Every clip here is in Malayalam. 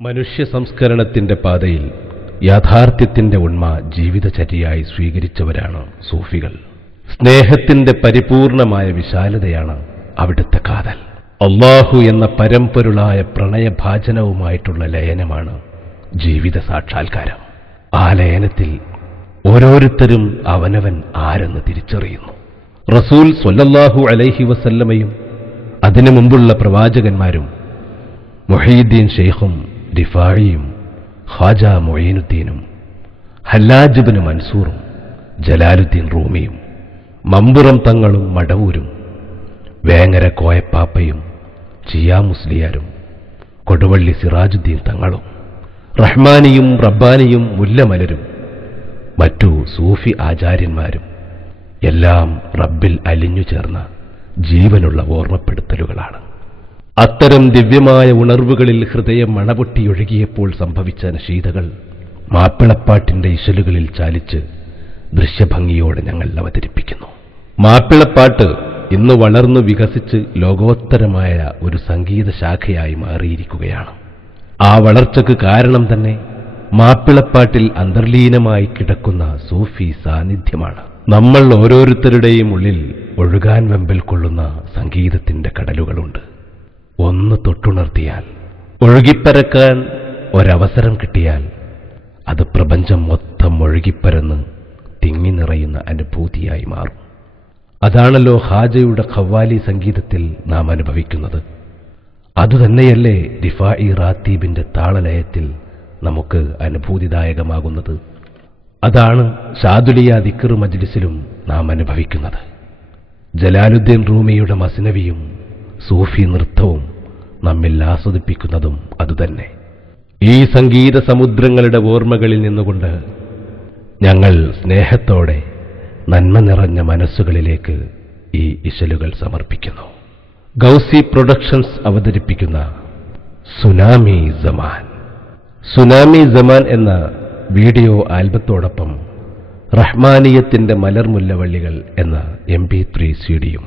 മനുഷ്യ സംസ്കരണത്തിന്റെ പാതയിൽ യാഥാർത്ഥ്യത്തിന്റെ ഉണ്മ ജീവിതചര്യയായി സ്വീകരിച്ചവരാണ് സൂഫികൾ. സ്നേഹത്തിന്റെ പരിപൂർണമായ വിശാലതയാണ് അവിടുത്തെ കാതൽ. അല്ലാഹു എന്ന പരമ്പൊരുളായ പ്രണയഭാജനവുമായിട്ടുള്ള ലയനമാണ് ജീവിത സാക്ഷാത്കാരം. ആ ലയനത്തിൽ ഓരോരുത്തരും അവനവൻ ആരെന്ന് തിരിച്ചറിയുന്നു. റസൂൽ സ്വല്ലല്ലാഹു അലൈഹി വസല്ലമയും അതിനു മുമ്പുള്ള പ്രവാചകന്മാരും മുഹയ്യിദ്ദീൻ ഷെയ്ഖും റിഫായിയും ഖാജ മൊയ്നുദ്ദീനും ഹല്ലാജ് ഇബ്നു മൻസൂറും ജലാലുദ്ദീൻ റൂമിയും മമ്പുറം തങ്ങളും മടവൂരും വേങ്ങര കോയപ്പാപ്പയും ചിയാ മുസ്ലിയാരും കൊടുവള്ളി സിറാജുദ്ദീൻ തങ്ങളും റഹ്മാനിയും റബ്ബാനിയും മുല്ലമലരും മറ്റു സൂഫി ആചാര്യന്മാരും എല്ലാം റബ്ബിൽ അലിഞ്ഞു ചേർന്ന ജീവനുള്ള ഓർമ്മപ്പെടുത്തലുകളാണ്. അത്തരം ദിവ്യമായ ഉണർവുകളിൽ ഹൃദയം മണപൊട്ടിയൊഴുകിയപ്പോൾ സംഭവിച്ച നശീതകൾ മാപ്പിളപ്പാട്ടിന്റെ ഇശലുകളിൽ ചാലിച്ച് ദൃശ്യഭംഗിയോടെ ഞങ്ങൾ അവതരിപ്പിക്കുന്നു. മാപ്പിളപ്പാട്ട് ഇന്ന് വളർന്നു വികസിച്ച് ലോകോത്തരമായ ഒരു സംഗീത ശാഖയായി മാറിയിരിക്കുകയാണ്. ആ വളർച്ചയ്ക്ക് കാരണം തന്നെ മാപ്പിളപ്പാട്ടിൽ അന്തർലീനമായി കിടക്കുന്ന സൂഫി സാന്നിധ്യമാണ്. നമ്മൾ ഓരോരുത്തരുടെയും ഉള്ളിൽ ഒഴുകാൻ വെമ്പൽ കൊള്ളുന്ന സംഗീതത്തിന്റെ കടലുകളുണ്ട്. ഒന്ന് തൊട്ടുണർത്തിയാൽ, ഒഴുകിപ്പരക്കാൻ ഒരവസരം കിട്ടിയാൽ അത് പ്രപഞ്ചം മൊത്തം ഒഴുകിപ്പരന്ന് തിങ്ങി നിറയുന്ന അനുഭൂതിയായി മാറും. അതാണല്ലോ ഖാജയുടെ ഖവ്വാലി സംഗീതത്തിൽ നാം അനുഭവിക്കുന്നത്. അതുതന്നെയല്ലേ റിഫായി റാത്തീബിന്റെ താളലയത്തിൽ നമുക്ക് അനുഭൂതിദായകമാകുന്നത്. അതാണ് ഷാദുലിയ ദിക്ർ മജ്ലിസിലും നാം അനുഭവിക്കുന്നത്. ജലാലുദ്ദീൻ റൂമിയുടെ മസ്നവിയും സൂഫി നൃത്തവും നമ്മിൽ ആസ്വദിപ്പിക്കുന്നതും അതുതന്നെ. ഈ സംഗീത സമുദ്രങ്ങളുടെ ഓർമ്മകളിൽ നിന്നുകൊണ്ട് ഞങ്ങൾ സ്നേഹത്തോടെ നന്മ നിറഞ്ഞ മനസ്സുകളിലേക്ക് ഈ ഇശലുകൾ സമർപ്പിക്കുന്നു. ഗൗസി പ്രൊഡക്ഷൻസ് അവതരിപ്പിക്കുന്ന സുനാമി സമാൻ. സുനാമി സമാൻ എന്ന വീഡിയോ ആൽബത്തോടൊപ്പം റഹ്മാനിയത്തിന്റെ മലർമുല്ലവള്ളികൾ എന്ന MP3 CD-യും.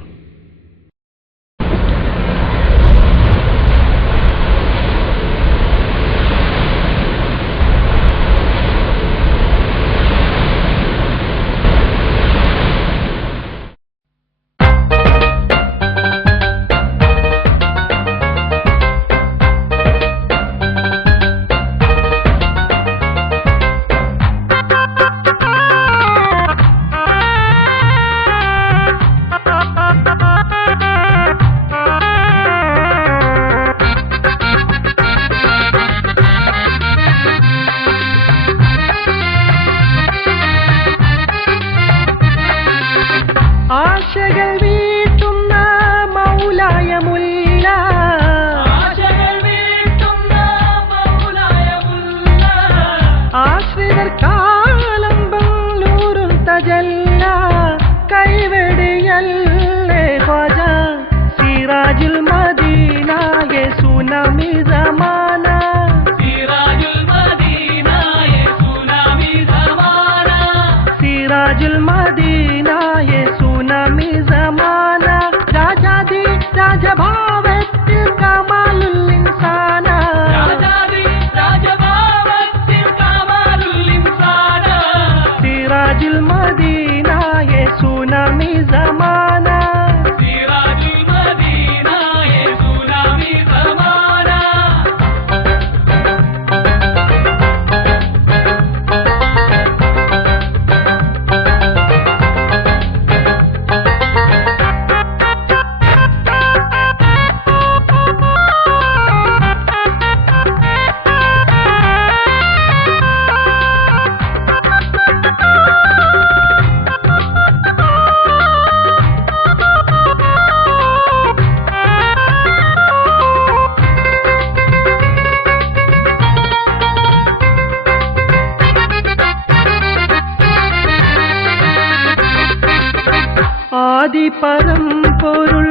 പരമ്പൊരുൾ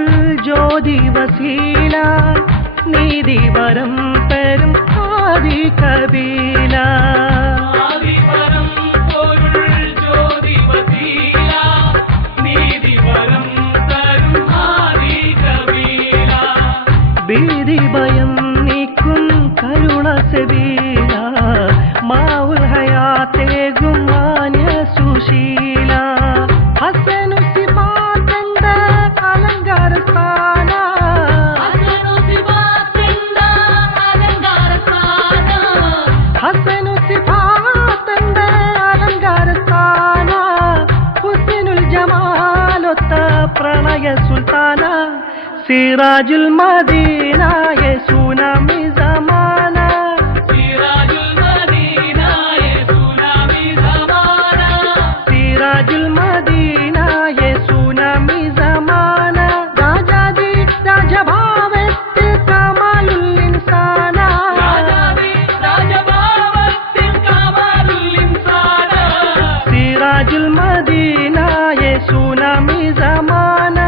ജ്യോതി വസീല നീതി വരം പെരും ആദി കബീല. ഭീതി ഭയം നീക്കും കരുണ സൽസബീല മാഉൽ ഹയാത്തെ ഗുമാന്യ സുശീല ഹസനു സിഫാത്തണ്ട അലങ്കാര സ്ഥാന ഹസനു സിഫാത്തണ്ട അലങ്കാര സ്ഥാന ഹസനു സിഫാത്തണ്ട അലങ്കാര സ്ഥാന ഹുസ്നുൽ ജമാലൊത്ത പ്രണയ സുൽത്താന സിറാജുൽ മദീന യെ സുനാമി സമാന സിറാജുൽ മദീന യെ സുനാമി സമാന സിറാജുൽ മദീന യെ സുനാമി സമാന രാജാദി രാജഭാവത്തിൽ കമാലുൽ ഇൻസാന രാജാദി രാജഭാവത്തിൽ കമാലുൽ ഇൻസാന സിറാജുൽ മദീന യെ സുനാമി സമാന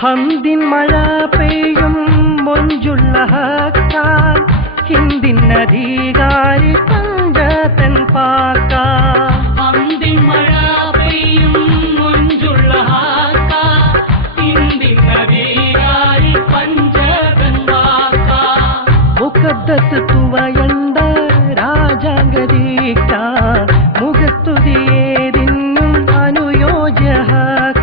ഹംദിൻ മഴ പെയ്യും മൊഞ്ചുള്ള ഹക്കാൻ ഹിന്ദിൻ അധികാരി പഞ്ചതൻ പാക്ക ഹംദിൻ മഴ പെയ്യും മൊഞ്ചുള്ള ഹക്കാൻ ഹിന്ദിൻ അധികാരി പഞ്ചതൻ പാക്ക മുഖദ്ദസ് തുവയണ്ട രാജാംഗരീക്ക മുഖസ്തുതിയേതിന്നും അനുയോജ്യ ഹക്ക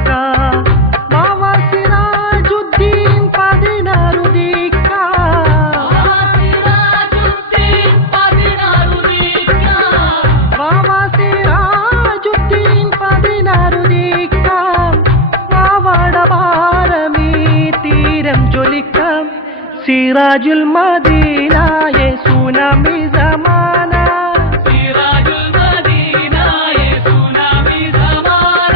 സിറാജുൽ മദീന യെ സുനാമി സമാന സിറാജുൽ മദീന യെ സുനാമി സമാന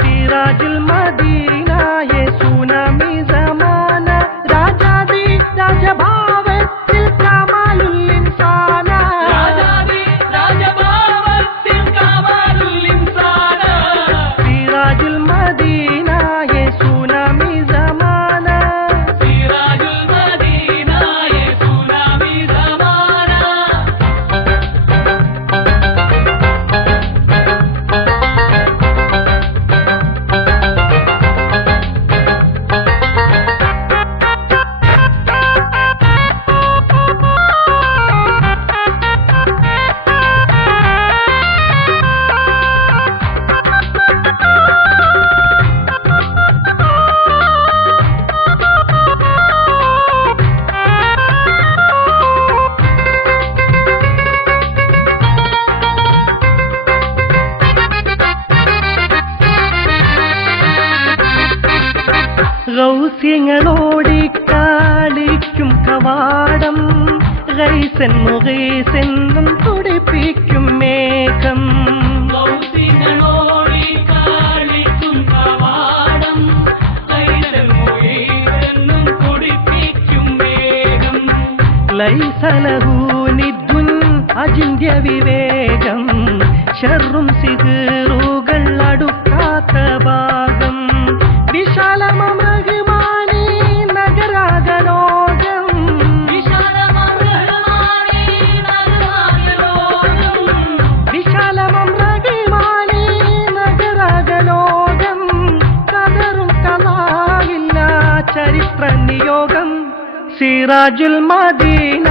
സിറാജുൽ മദീന യെ സുനാമി സമാന രാജാദി രാജഭാവത്തിൽ കമാലുൽ ഇൻസാന രാജാദി രാജഭാവത്തിൽ കമാലുൽ ഇൻസാന സിറാജുൽ മദീന യെ സുനാമി സമാന സിറാജുൽ മദീന യെ സുനാമി സമാന ഗൗസ്യങ്ങളോടിക്കാളിക്കും കവാടം ഗൈസൻ മുഗീസെന്നും തുടിപ്പിക്കും മേഘം ഗൗസ്യങ്ങളോടിക്കാളിക്കും കവാടം ഗൈസൻ മുഗീസെന്നും തുടിപ്പിക്കും മേഘം ലൈസ ലഹു നിദ്ദുൻ അജിന്ത്യ വിവേകം ശർറും സിഹറുകൾ അടുക്കാത്ത ഭാഗം വിശാലമം റഹ്മാനി നഗരാഗലോകം വിശാലമം റഹ്മാനി നഗരാഗലോകം വിശാലമം റഹ്മാനി നഗരാഗലോകം കദറും കലായില്ല ചരിത്ര നിയോഗം സിറാജുൽ മദീന